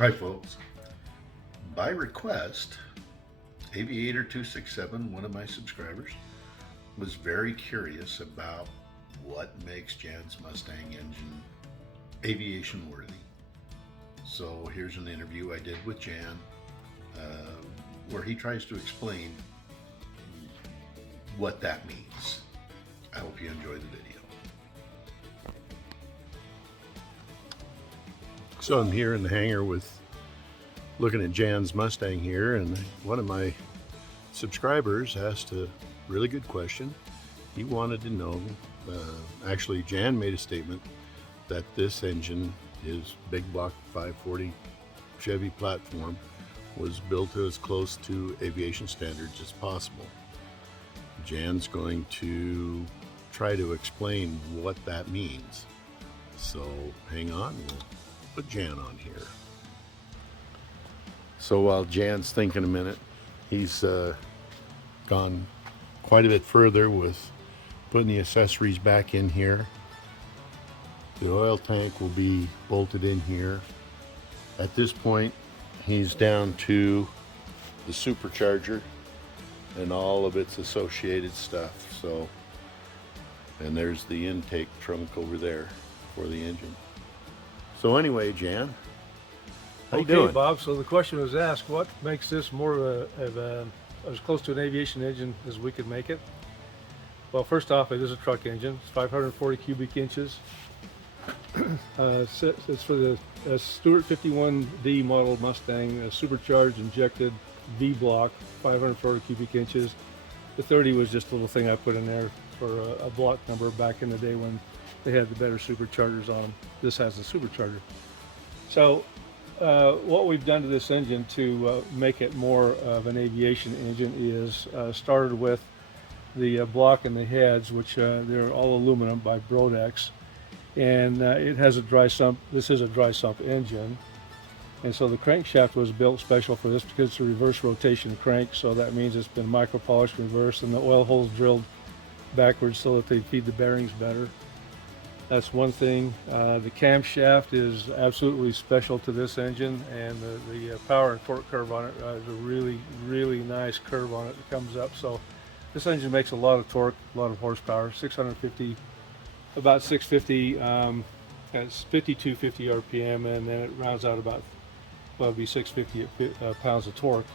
Hi folks. By request, Aviator267, one of my subscribers, was very curious about what makes Jan's Mustang engine aviation worthy. So here's an interview I did with Jan where he tries to explain what that means. I hope you enjoy the video. So I'm here in the hangar looking at Jan's Mustang here, and one of my subscribers asked a really good question. He wanted to know, actually Jan made a statement that this engine, his big block 540 Chevy platform, was built as close to aviation standards as possible. Jan's going to try to explain what that means. So hang on, we'll put Jan on here. So while Jan's thinking a minute, he's gone quite a bit further with putting the accessories back in here. The oil tank will be bolted in here. At this point, he's down to the supercharger and all of its associated stuff. So, and there's the intake trunk over there for the engine. So anyway, Jan, how you doing? Okay, Bob, so the question was asked, what makes this more of as close to an aviation engine as we could make it? Well, first off, it is a truck engine. It's 540 cubic inches. It's for the Stewart 51D model Mustang, a supercharged injected V block, 540 cubic inches. The 30 was just a little thing I put in there for a block number back in the day when they had the better superchargers on them. This has a supercharger. So what we've done to this engine to make it more of an aviation engine is started with the block and the heads, which they're all aluminum by Brodex, and it has a dry sump. This is a dry sump engine, and so the crankshaft was built special for this because it's a reverse rotation crank, so that means it's been micro polished reverse and the oil holes drilled backwards so that they feed the bearings better. That's one thing. The camshaft is absolutely special to this engine, and the power and torque curve on it is a really nice curve on it that comes up. So this engine makes a lot of torque, a lot of horsepower, 650, about 650, it's 5250 RPM, and then it rounds out about, well, it'd be 650 pounds of torque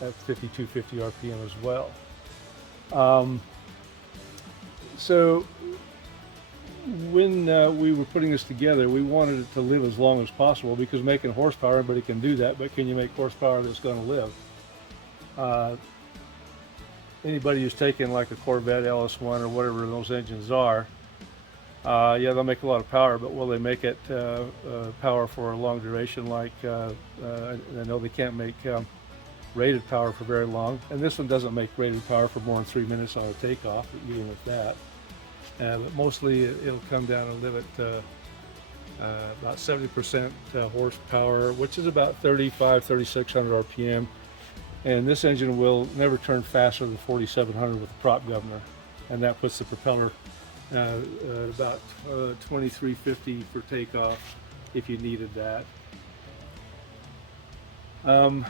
at 5250 RPM as well. So when we were putting this together, we wanted it to live as long as possible, because making horsepower, everybody can do that, but can you make horsepower that's going to live? Anybody who's taken like a Corvette LS1 or whatever those engines are, yeah, they'll make a lot of power, but will they make it power for a long duration? Like I know they can't make rated power for very long, and this one doesn't make rated power for more than 3 minutes on a takeoff, even with that. But mostly it'll come down and live at about 70% horsepower, which is about 3600 RPM. And this engine will never turn faster than 4700 with the prop governor, and that puts the propeller at about 2350 for takeoff if you needed that. And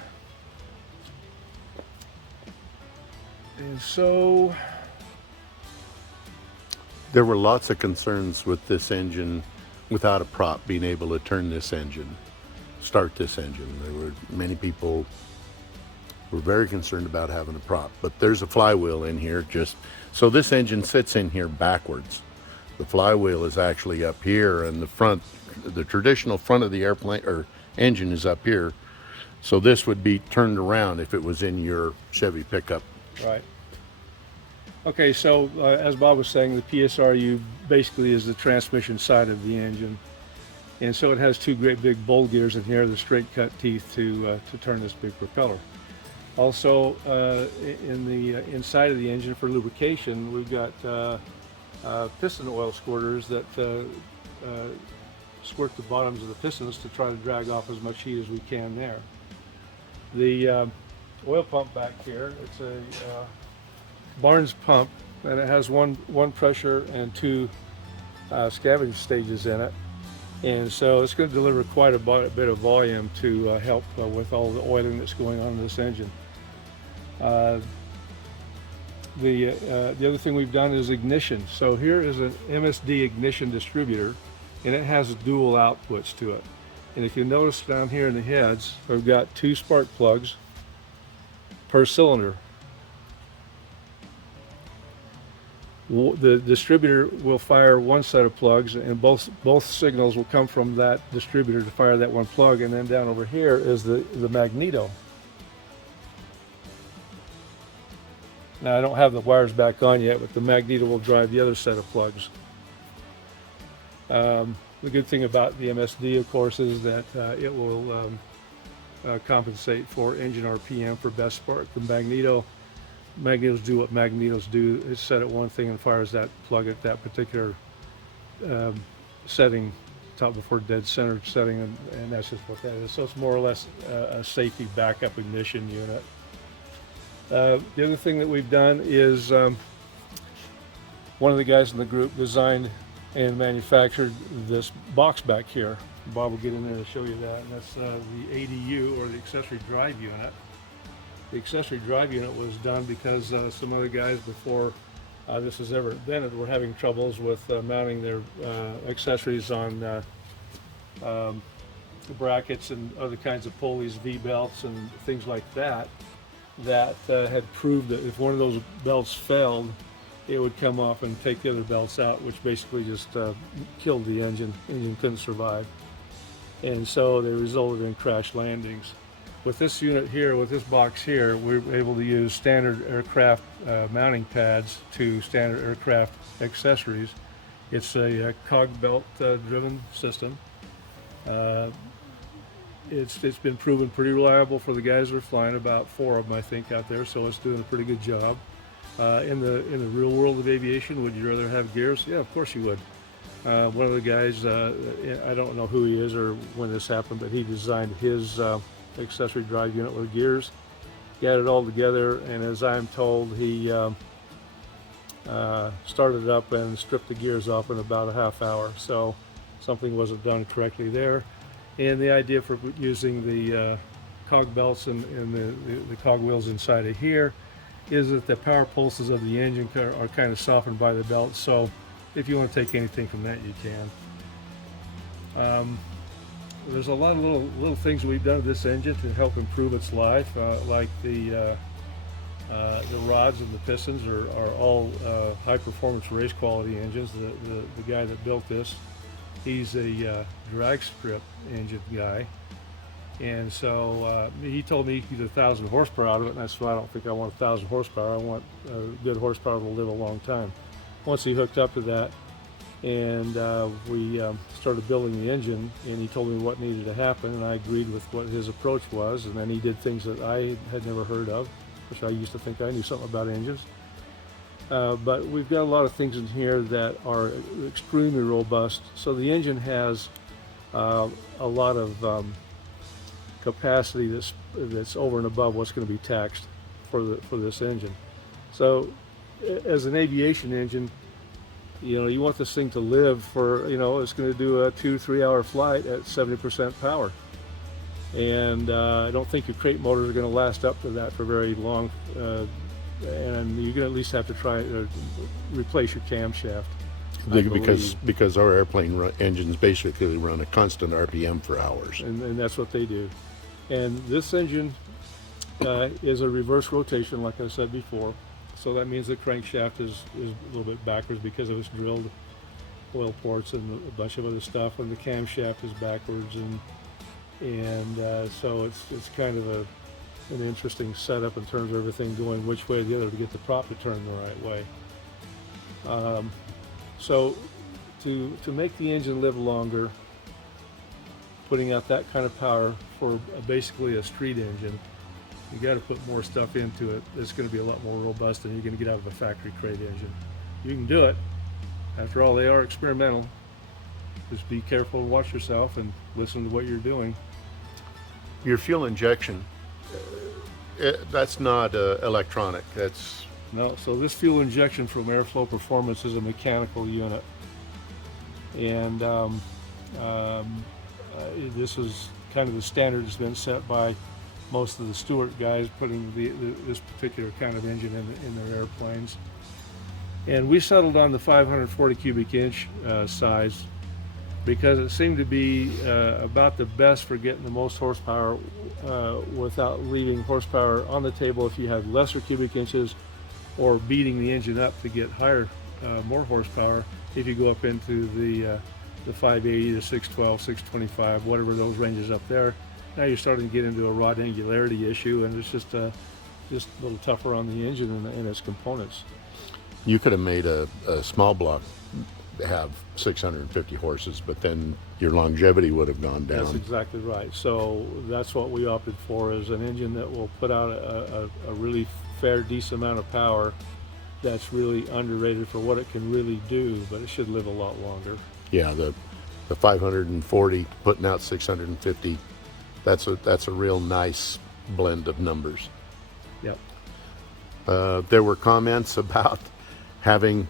so there were lots of concerns with this engine without a prop being able to turn this engine, start this engine. There were many people were very concerned about having a prop, but there's a flywheel in here, just so this engine sits in here backwards. The flywheel is actually up here, and the front, the traditional front of the airplane or engine is up here. So this would be turned around if it was in your Chevy pickup. Right. Okay, so as Bob was saying, the PSRU basically is the transmission side of the engine, and so it has two great big bowl gears in here, the straight cut teeth to turn this big propeller. Also, in the inside of the engine for lubrication, we've got piston oil squirters that squirt the bottoms of the pistons to try to drag off as much heat as we can there. The oil pump back here, it's a Barnes pump, and it has one pressure and two scavenge stages in it. And so it's going to deliver quite a bit of volume to help with all the oiling that's going on in this engine. The other thing we've done is ignition. So here is an MSD ignition distributor, and it has dual outputs to it. And if you notice down here in the heads, we've got 2 spark plugs per cylinder. The distributor will fire one set of plugs, and both signals will come from that distributor to fire that one plug. And then down over here is the magneto. Now I don't have the wires back on yet, but the magneto will drive the other set of plugs. The good thing about the MSD, of course, is that it will compensate for engine RPM for best spark. The magnetos do what magnetos do. It's set at one thing and fires that plug at that particular setting, top before dead center setting, and that's just what that is. So it's more or less a safety backup ignition unit. The other thing that we've done is one of the guys in the group designed and manufactured this box back here. Bob will get in there to show you that, and that's the ADU, or the accessory drive unit. The accessory drive unit was done because some other guys before this was ever invented were having troubles with mounting their accessories on brackets and other kinds of pulleys, V-belts and things like that, that had proved that if one of those belts failed, it would come off and take the other belts out, which basically just killed the engine. The engine couldn't survive. And so they resulted in crash landings. With this unit here, with this box here, we're able to use standard aircraft mounting pads to standard aircraft accessories. It's a cog belt driven system. It's been proven pretty reliable for the guys that are flying, about 4 of them I think out there, so it's doing a pretty good job. In the real world of aviation, would you rather have gears? Yeah, of course you would. One of the guys, I don't know who he is or when this happened, but he designed his accessory drive unit with gears. He had it all together, and as I'm told, he started it up and stripped the gears off in about a half hour. So something wasn't done correctly there. And the idea for using the cog belts and the cog wheels inside of here is that the power pulses of the engine are kind of softened by the belt. So if you want to take anything from that, you can. There's a lot of little things we've done to this engine to help improve its life, like the rods and the pistons are all high performance race quality engines. The guy that built this, he's a drag strip engine guy, and so he told me he could get 1,000 horsepower out of it, and that's why I don't think I want 1,000 horsepower. I want good horsepower to live a long time. Once he hooked up to that, and we started building the engine, and he told me what needed to happen, and I agreed with what his approach was, and then he did things that I had never heard of, which I used to think I knew something about engines. But we've got a lot of things in here that are extremely robust. So the engine has a lot of capacity that's over and above what's going to be taxed for this engine. So as an aviation engine, you want this thing to live for, it's going to do a 2-3 hour flight at 70% power. And I don't think your crate motors are going to last up to that for very long. And you're going to at least have to try to replace your camshaft. Because our airplane engines basically run a constant RPM for hours. And that's what they do. And this engine is a reverse rotation, like I said before. So that means the crankshaft is a little bit backwards because of its drilled oil ports and a bunch of other stuff, and the camshaft is backwards, and so it's kind of an interesting setup in terms of everything going which way or the other to get the prop to turn the right way. So to make the engine live longer, putting out that kind of power for basically a street engine, you got to put more stuff into it. It's going to be a lot more robust than you're going to get out of a factory crate engine. You can do it. After all, they are experimental. Just be careful and watch yourself and listen to what you're doing. Your fuel injection, that's not electronic. That's no. So this fuel injection from Airflow Performance is a mechanical unit, and This is kind of the standard that's been set by most of the Stewart guys, putting this particular kind of engine in their airplanes. And we settled on the 540 cubic inch size because it seemed to be about the best for getting the most horsepower without leaving horsepower on the table if you had lesser cubic inches, or beating the engine up to get higher, more horsepower if you go up into the 580, the 612, 625, whatever those ranges up there. Now you're starting to get into a rod angularity issue, and it's just a little tougher on the engine and its components. You could have made a small block have 650 horses, but then your longevity would have gone down. That's exactly right. So that's what we opted for, is an engine that will put out a really fair, decent amount of power that's really underrated for what it can really do, but it should live a lot longer. Yeah, the 540 putting out 650, that's a real nice blend of numbers. Yep. There were comments about having,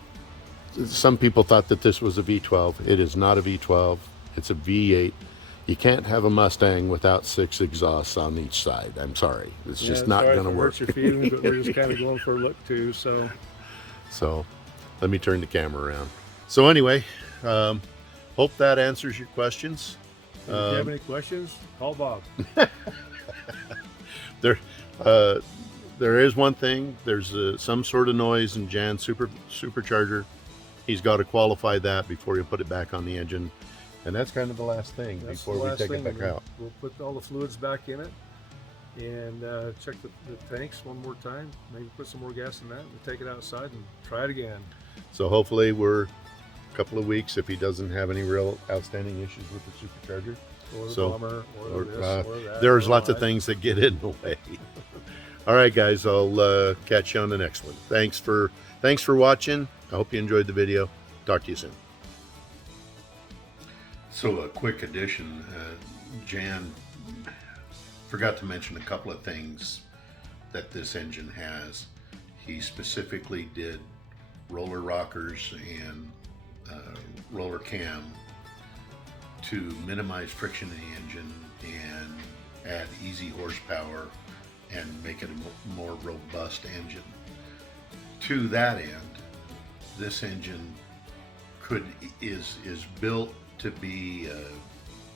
some people thought that this was a V12. It is not a V12, it's a V8. You can't have a Mustang without 6 exhausts on each side. I'm sorry, it's just not going to work. Hurt your feelings, but we're just kind of going for a look too. So let me turn the camera around. So anyway, hope that answers your questions. If you have any questions, call Bob. There is one thing. There's some sort of noise in Jan's supercharger. He's got to qualify that before you put it back on the engine, and that's kind of the last thing before we take it back out. We'll put all the fluids back in it and check the tanks one more time. Maybe put some more gas in that. We'll take it outside and try it again. So hopefully we're a couple of weeks if he doesn't have any real outstanding issues with the supercharger. Or the bomber, or this, or that. There's lots of things that get in the way. All right, guys, I'll catch you on the next one. Thanks for watching. I hope you enjoyed the video. Talk to you soon. So a quick addition, Jan forgot to mention a couple of things that this engine has. He specifically did roller rockers and roller cam to minimize friction in the engine and add easy horsepower and make it a more robust engine. To that end, this engine is built to be a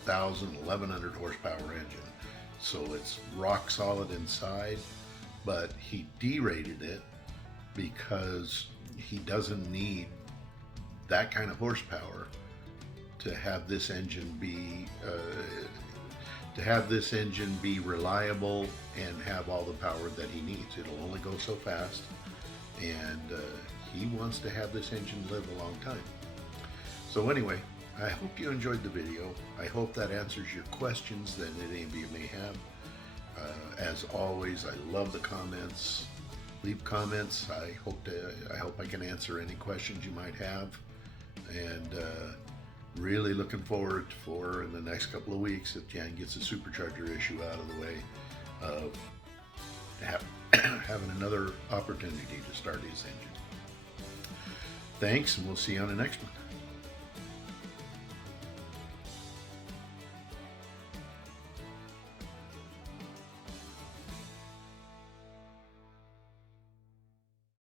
1,100 horsepower engine, so it's rock solid inside, but he derated it because he doesn't need that kind of horsepower to have this engine be reliable and have all the power that he needs. It'll only go so fast, and he wants to have this engine live a long time. So anyway, I hope you enjoyed the video. I hope that answers your questions that any of you may have. As always, I love the comments. Leave comments. I hope I can answer any questions you might have, and really looking forward for, in the next couple of weeks, if Jan gets the supercharger issue out of the way, of having another opportunity to start his engine. Thanks, and we'll see you on the next one.